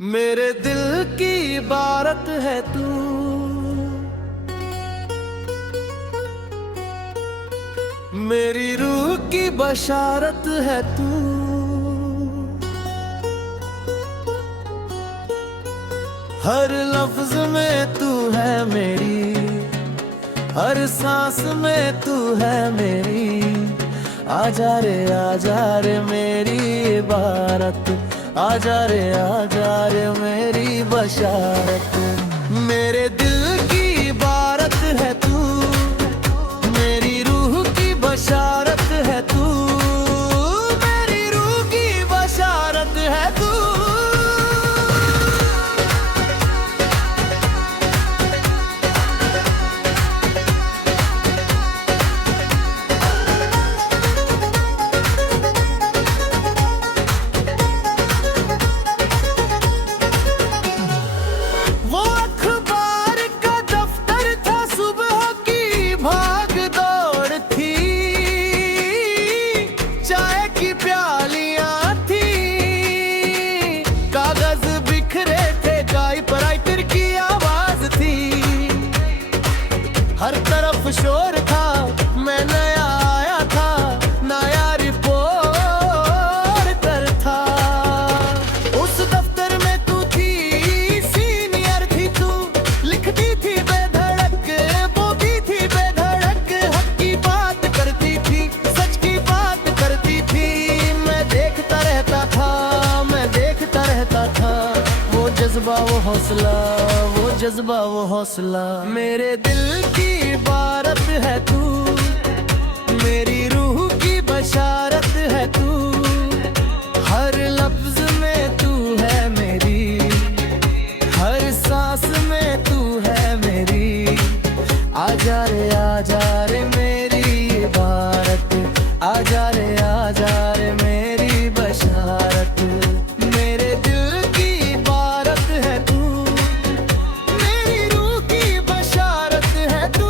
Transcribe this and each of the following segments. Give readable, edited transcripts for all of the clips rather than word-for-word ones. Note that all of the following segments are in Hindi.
मेरे दिल की इबारत है तू, मेरी रूह की बशारत है तू। हर लफ्ज में तू है मेरी, हर सांस में तू है मेरी। आजा रे मेरी इबारत, आजा रे मेरी बशारत। मेरे दिल की इबारत है तू, मेरी रूह की बशारत है तू, मेरी रूह की बशारत है तू। हर तरफ शोर था, मैं नया आया था, नया रिपोर्टर था। उस दफ्तर में तू थी, सीनियर थी तू, लिखती थी बेधड़क, बोलती थी बेधड़क, हक की बात करती थी, सच की बात करती थी। मैं देखता रहता था, मैं देखता रहता था, वो जज्बा वो हौसला, वो जज्बा वो हौसला। मेरे दिल की इबारत है तू, मेरी रूह की बशारत है तू। हर लफ्ज में तू है मेरी, हर सांस में तू है मेरी। आजा रे मेरी इबारत, आजा रे मेरी बशारत। मेरे दिल की इबारत है तू, मेरी रूह की बशारत है तू।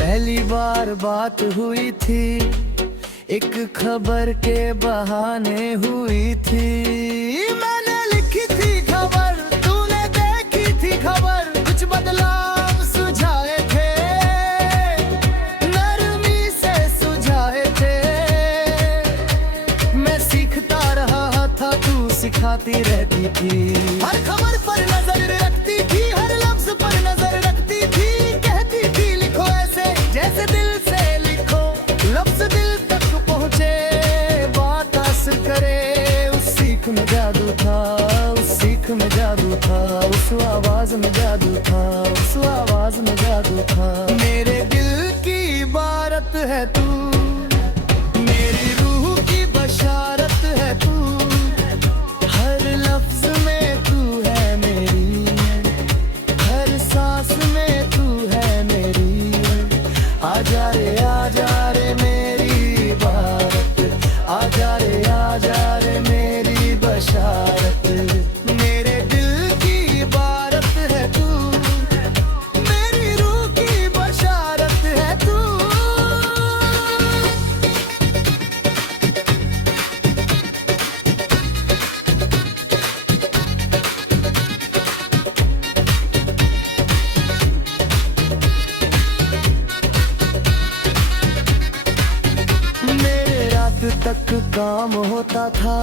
पहली बार बात हुई थी, एक खबर के बहाने हुई थी। मैंने लिखी थी खबर, तूने देखी थी खबर, कुछ बदलाव सुझाए थे, नरमी से सुझाए थे। मैं सीखता रहा था, तू सिखाती रहती थी। हर खबर पर नजर रखती थी, हर लफ्ज पर नजर रखती थी। कहती थी लिखो ऐसे जैसे दिल से लिखो, लफ्ज दिल तक पहुँचे, बात असर करे। उस सीख में जादू था, उस सीख में जादू था, उस आवाज में जादू था, उस आवाज में जादू था। मेरे दिल की इबारत है तू, मेरी रूह की बशारत है तू। हर लफ्ज में तू है मेरी, हर सांस में तू है मेरी। आजा रे मेरी इबारत, आजा रे मेरी बशारत। मेरे दिल की इबारत है तू, मेरी रूह की बशारत है तू। मेरे रात तक काम होता था,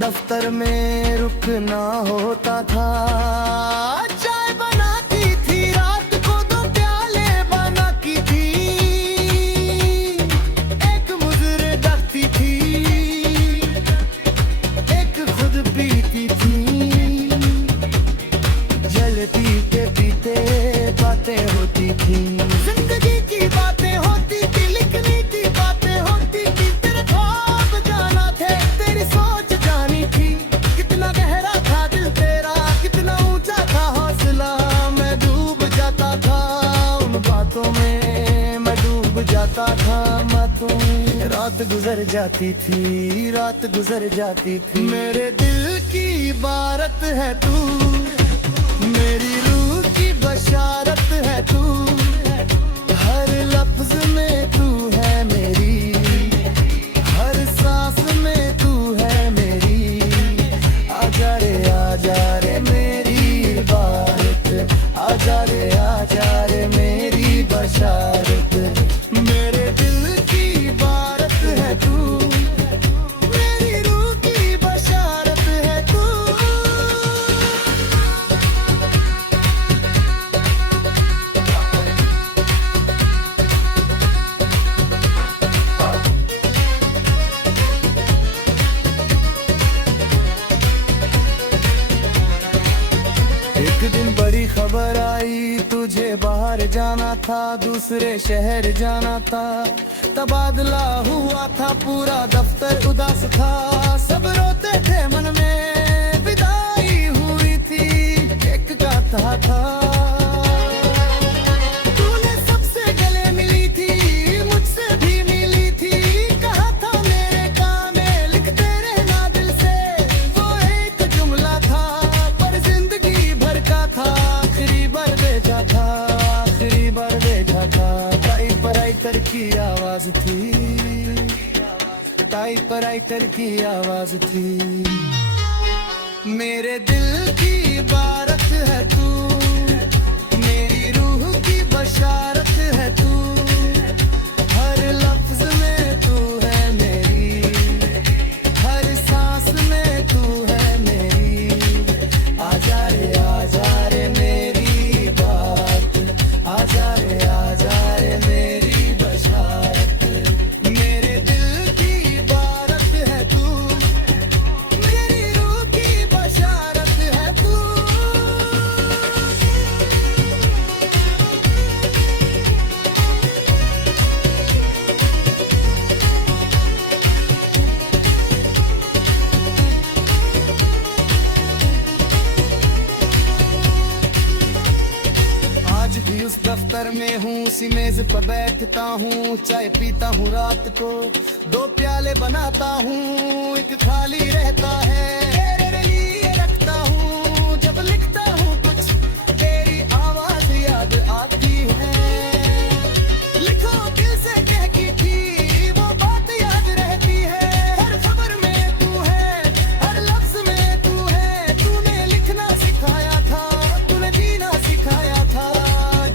दफ्तर में रुकना होता था। चाय बनाती थी, रात को 2 प्याले बनाती थी। एक मुझे रखती थी, एक खुद पीती थी। जलती के पीते बातें होती थी, जिंदगी की बातें होती थी, लिखनी की बातें होती थी। तेरे ख्वाब जाना थे, तेरी सोच जानी थी। कितना गहरा था दिल तेरा, कितना ऊंचा था रात गुजर जाती थी, रात गुजर जाती थी। मेरे दिल की इबारत है तू, मेरी रूह की बशारत है तू, हर लफ्ज में तू है मेरी, हर सांस में तू है मेरी। आजा रे मेरी इबारत, आजा रे मेरी बशारत। मेरे दिल की इबारत है तू, मेरी रूह की बशारत है तू। एक दिन बड़ी खबर आई, तुझे बाहर जाना था, दूसरे शहर जाना था। तबादला हुआ था, पूरा दफ्तर उदास था, सब रोते थे मन में, विदाई हुई थी, केक काटा था। तूने सबसे गले मिली थी, मुझसे भी मिली थी, कहा था मेरे काम में लिखते रहना दिल से। वो एक जुमला था पर जिंदगी भर का था, आखिरी बार देखा था, आखिरी बार देखा था। टाइपराइटर की आवाज थी, टाइपराइटर की आवाज थी। मेरे दिल की इबारत है तू, मेरी रूह की बशारत है तू, हर लफ्ज में तू है मेरी, हर सांस में तू है मेरी। आजा रे मेरी बात, आजा रे मेरी बशारत। मेरे दिल की इबारत है तू, मेरी रूह की बशारत है तू। आज भी उस दफ्तर में हूँ, उसी मेज पर बैठता हूँ, चाय पीता हूँ रात को, दो प्याले बनाता हूँ, एक खाली रहता है, तेरे लिए रखता हूँ। जब लिखता हूँ कुछ तेरी आवाज याद आती है, लिखो दिल से कह की थी वो बात याद रहती है। हर खबर में तू है, हर लफ्ज में तू है, तूने लिखना सिखाया था, तूने जीना सिखाया था।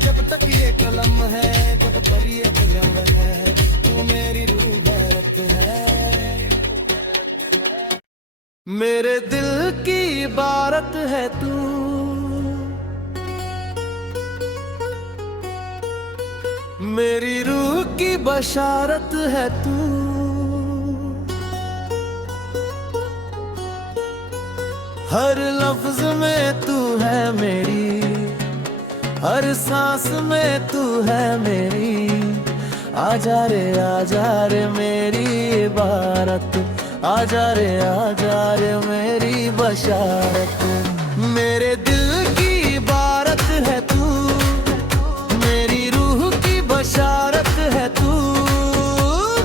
जब तक ये कलम है, जब तक ये कलम है, तू मेरी रूह भरत है। मेरे दिल की इबारत है तू, मेरी रूह की बशारत है तू, हर लफ्ज में तू है मेरी, हर सांस में तू है मेरी। आजा रे मेरी इबारत, आजा रे मेरी बशारत। मेरे दिल की इबारत है तू, मेरी रूह की बशारत है तू,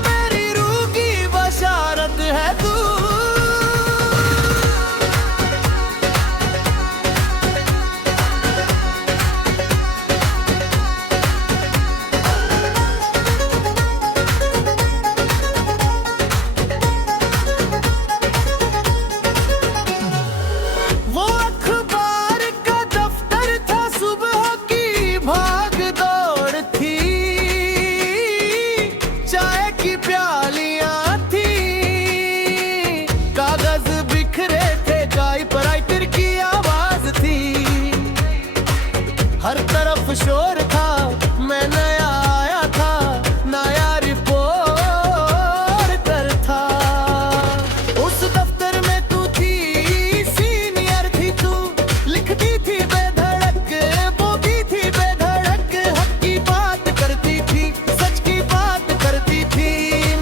मेरी रूह की बशारत है तू। वो अखबार का दफ्तर था, सुबह की भाग दौड़ थी, चाय की प्यालियां थी, कागज बिखरे थे, टाइपराइटर की आवाज थी, हर तरफ शोर था। मैं नया आया था, नया रिपोर्टर था, उस दफ्तर में तू थी, सीनियर थी तू, लिखती थी बेधड़क, बोलती थी बेधड़क, हक की बात करती थी, सच की बात करती थी।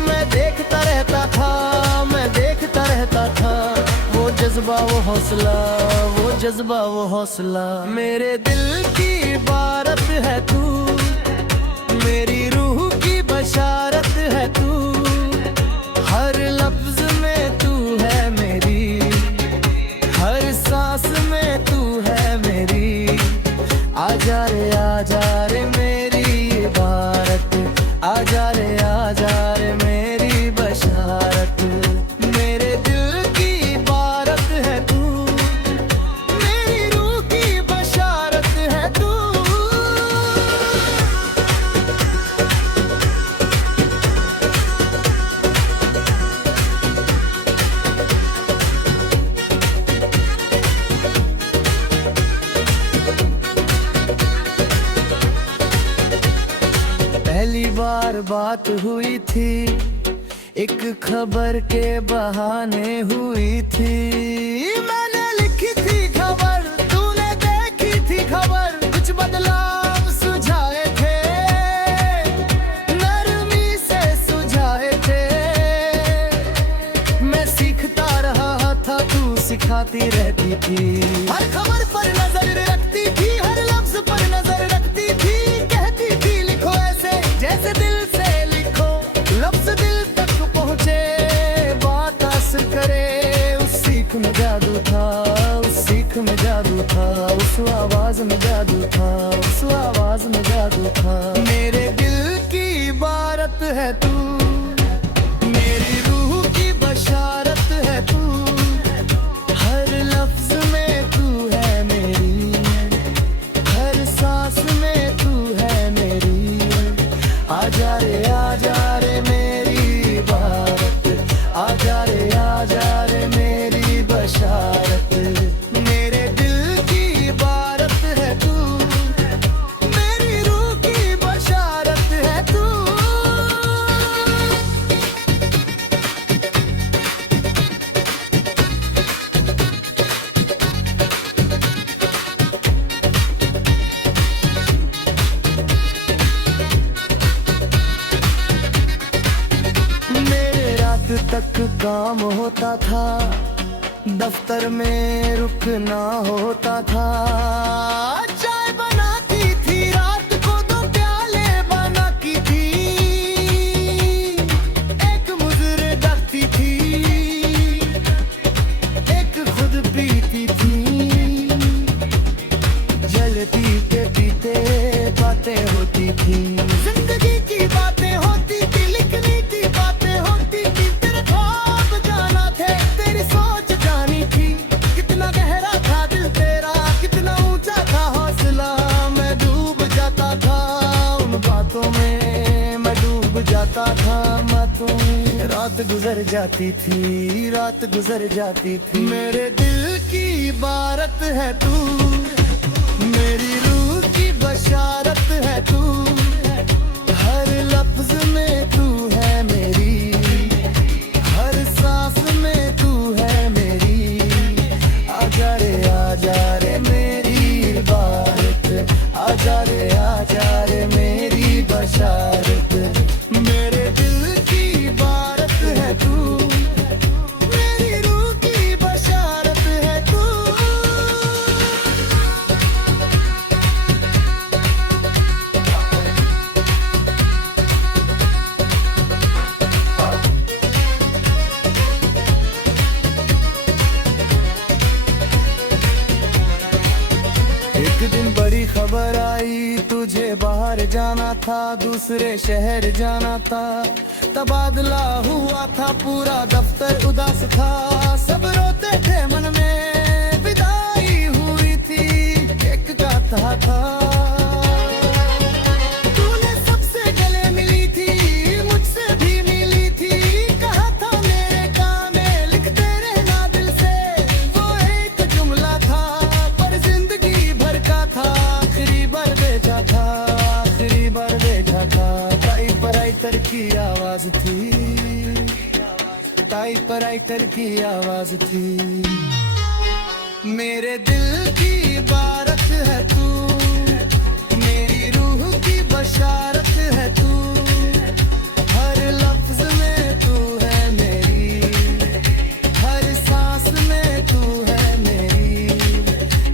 मैं देखता रहता था, मैं देखता रहता था, वो जज्बा वो हौसला, वो जज्बा वो हौसला। मेरे दिल की इबारत है तू, मेरी रूह की बशारत है तू, हर लफ्ज में तू है मेरी, हर सांस में तू है मेरी। आजा रे मेरी इबारत, आजा रे मेरी बशारत। मेरे दिल की इबारत है तू, मेरी रूह की बशारत है तू। पहली बार बात हुई थी, एक खबर के बहाने हुई थी। मैंने लिखी थी खबर, तूने देखी थी खबर। कुछ बदलाव सुझाए थे, नरमी से सुझाए थे। मैं सीखता रहा था, तू सिखाती रहती थी। हर खबर पर नजर रखती थी, हर लफ्ज पर नजर रखती थी। कहती थी लिखो ऐसे जैसे दिल से लिखो, लफ्ज दिल तक पहुँचे, बात असर करे। उस सीख में जादू था, उस सीख में जादू था, उस आवाज में जादू था, उस आवाज में जादू था। मेरे दिल की इबारत है तू, मेरी रूह की बशारत है तू। हर लफ्ज में तू है मेरी, हर सांस में तू है मेरी। आजा रे मेरी इबारत, आजा रे मेरी बशारत। मेरे दिल की इबारत है तू, मेरी रूह की बशारत है तू। मेरे रात तक काम होता था, दफ्तर में रुकना होता था। चाय बनाती थी रात को, 2 प्याले बनाती थी। एक मुझे रखती थी, एक खुद पीती थी। जलती के पीते बातें होती थी, जिंदगी की बातें होती थी, लिखनी की बातें होती थी। तेरे ख्वाब जाना थे, तेरी सोच जानी थी। कितना गहरा था दिल तेरा, कितना ऊंचा था हौसला। मैं डूब जाता था उन बातों में, मैं डूब जाता था बातों में। रात गुजर जाती थी, रात गुजर जाती थी। मेरे दिल की इबारत है तू, मेरी रूह की बशारत है तू। हर लफ्ज में तू है मेरी, हर सांस में तू है मेरी। आजा रे मेरी इबारत, आजा रे मेरी बशारत। मेरे दिल की इबारत है तू, मेरी रूह की बशारत है तू। एक दिन बड़ी खबर आई, तुझे बाहर जाना था, दूसरे शहर जाना था। तबादला हुआ था, पूरा दफ्तर उदास था। सब रोते थे मन में, विदाई हुई थी, केक काटा था। तूने सबसे गले मिली थी, मुझसे भी मिली थी। कहा था मेरे काम में लिखते रहना दिल से। वो एक जुमला था, पर जिंदगी भर का था। आखिरी बार देखा था, आखिरी बार देखा था। टाइपराइटर की आवाज थी, टाइपराइटर की आवाज थी। मेरे दिल की इबारत है तू, मेरी रूह की बशारत है तू। हर लफ्ज में तू है मेरी, हर सांस में तू है मेरी।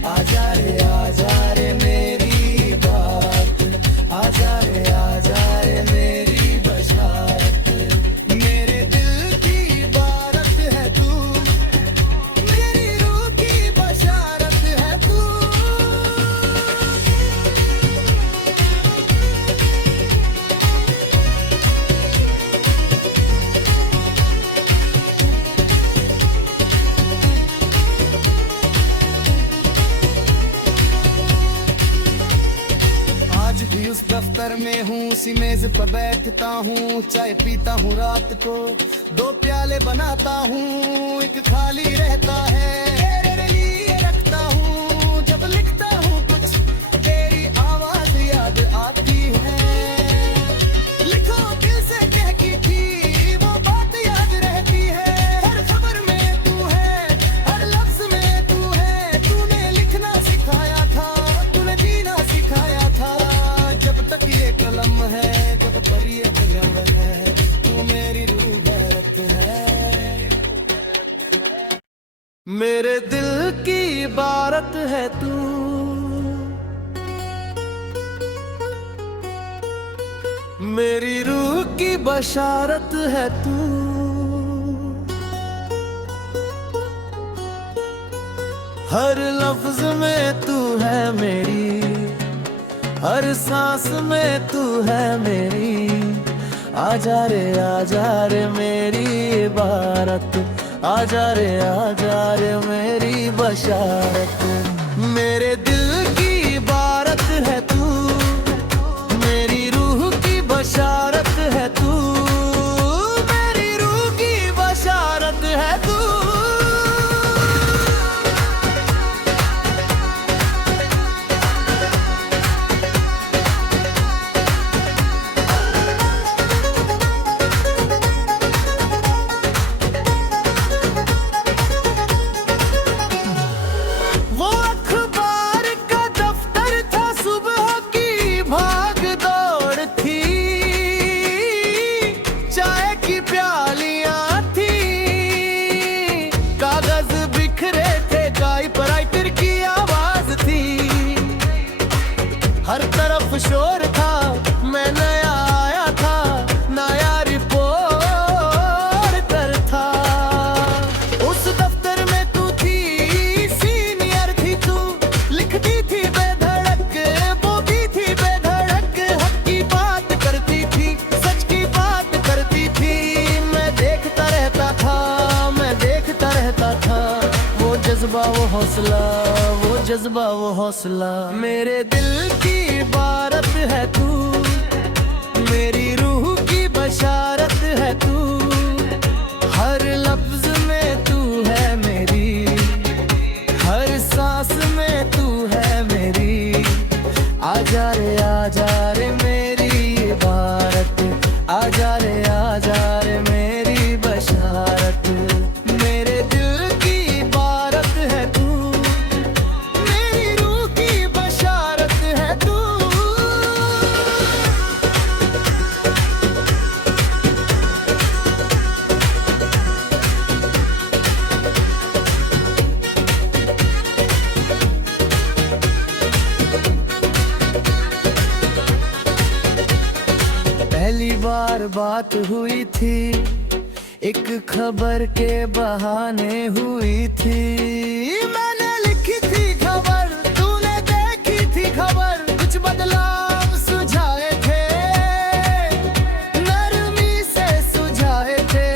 आजा रे मेरी बात, आजा रे मेरी बशारत। मेरे दिल की दफ्तर में हूँ, उसी मेज पर बैठता हूँ, चाय पीता हूँ रात को, 2 प्याले बनाता हूँ, एक खाली रहता है, तेरे लिए रखता हूँ। जब लिखता हूँ कुछ तेरी आवाज याद आती है, लिखो दिल से कह की थी वो बात याद रहती है। हर खबर में तू है, हर लफ्ज में तू है, तूने लिखना सिखाया था, तूने जीना सिखाया था। जब तक ये कलम है, जब तक ये कलम है, तू मेरी रूह भरत है। मेरे दिल की इबारत है तू, मेरी रूह की बशारत है तू। हर लफ्ज में तू है मेरी, हर सांस में तू है मेरी। आजा रे मेरी इबारत, आजा रे मेरी बशारत। मेरे दिल की इबारत है तू, मेरी रूह की बशारत है तू, मेरी रूह की बशारत है तू। वो अखबार का दफ्तर था, सुबह की भाग दौड़ थी, चाय की प्यालियां थी, कागज बिखरे थे, टाइपराइटर की आवाज थी। हर तरफ शोर था, मैं नया आया था, नया रिपोर्टर था। उस दफ्तर में तू थी, सीनियर थी तू, लिखती थी बेधड़क, बोलती थी बेधड़क, हक की बात करती थी, सच की बात करती थी। मैं देखता रहता था, मैं देखता रहता था, वो जज्बा वो हौसला, वो जज्बा वो हौसला। मेरे दिल की इबारत है तू, मेरी रूह की बशारत है तू। हर लफ्ज में तू है मेरी, हर सांस में तू है मेरी। आजा रे मेरी इबारत, आजा रे मेरी बशारत। मेरे दिल की इबारत है तू, मेरी रूह की बशारत है तू। पहली बार बात हुई थी, एक खबर के बहाने हुई थी। मैंने लिखी थी खबर, तूने देखी थी खबर, कुछ बदलाव सुझाए थे, नरमी से सुझाए थे।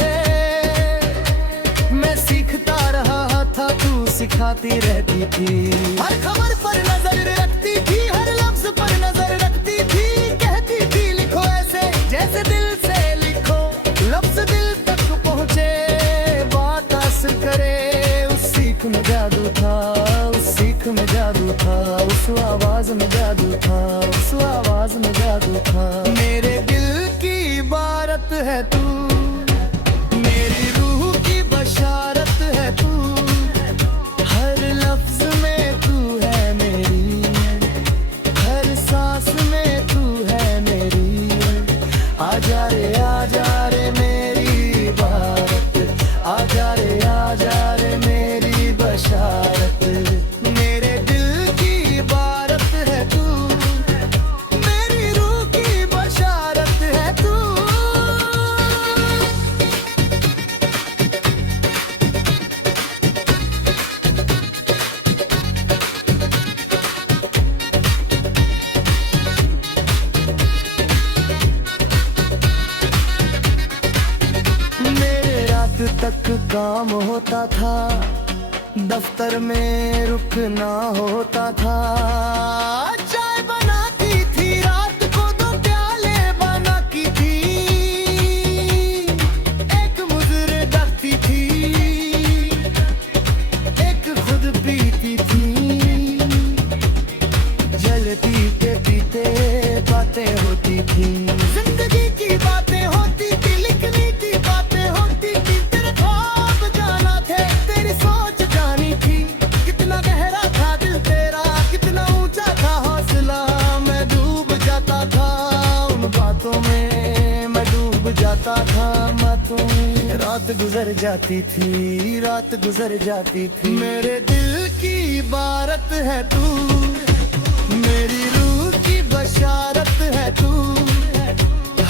मैं सीखता रहा था, तू सिखाती रहती थी। हर खबर पर नजर रखती थी, हर लफ्ज पर नजर रखती थी, कहती थी लिखो ऐसे जैसे दिल से लिखो, लफ्ज दिल तक पहुँचे, बात असर करे। उस सीख में जादू था, उस सीख में जादू था, उस आवाज में जादू था, उस आवाज में जादू था। मेरे दिल की इबारत है तू, मेरी रूह की बशारत है तू। हर लफ्ज में तू है मेरी, हर सांस में तू है मेरी। आजा रे मेरी इबारत, आजा रे मेरी बशारत। मेरे दिल की इबारत है तू, मेरी रूह की बशारत है तू। तक काम होता था, दफ्तर में रुकना होता था। चाय बनाती थी रात को, 2 रात गुजर जाती थी, रात गुजर जाती थी। मेरे दिल की इबारत है तू, मेरी रूह की बशारत है तू,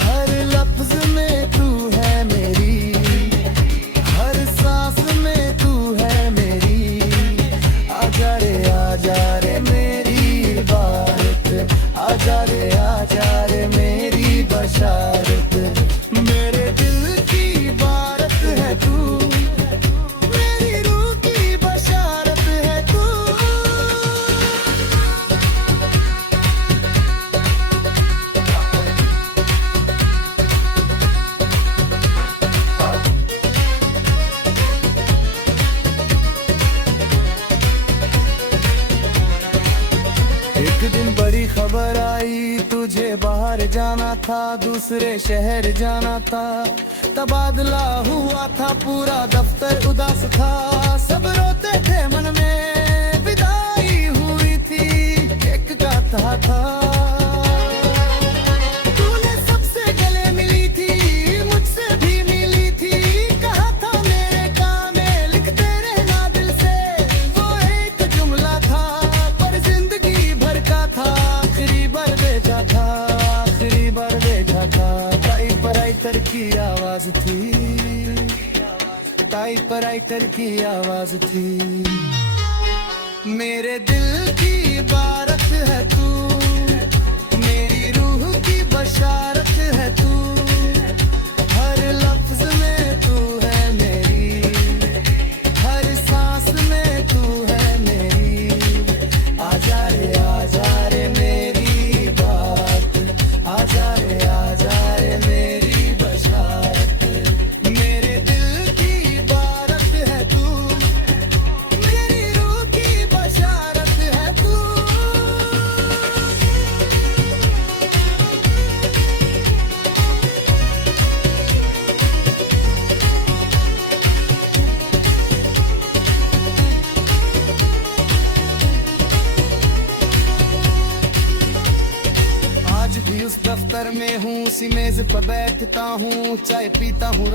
हर लफ्ज में तू है मेरी, हर सांस में तू है मेरी। आजा रे मेरी इबारत, आजा रे मेरी बशारत। मेरे दिल की इबारत है तू, मेरी रूह की बशारत है तू। एक दिन बड़ी खबर आई, तुझे बाहर जाना था, दूसरे शहर जाना था। तबादला हुआ था, पूरा दफ्तर उदास था, सब रोते थे मन में, विदाई हुई थी, केक काटा था। तूने सबसे गले मिली थी, मुझसे भी मिली थी, कहा था मेरे काम में लिखते रहना दिल से। वो एक जुमला था पर जिंदगी भर का था, आखिरी बार देखा था, आखिरी बार देखा था। टाइपराइटर की आवाज थी, टाइपराइटर की आवाज थी। मेरे दिल की इबारत है तू, मेरी रूह की बशारत है तू, हर लफ्ज में तू है मेरी, हर सांस में तू है मेरी। आजा रे मेरी बात, आजा रे मेरी बशारत। मेरे दिल की इबारत है तू, मेरी रूह की बशारत है तू। आज भी उस दफ्तर में हूँ, उसी मेज पर बैठता हूँ, चाय पीता हूँ।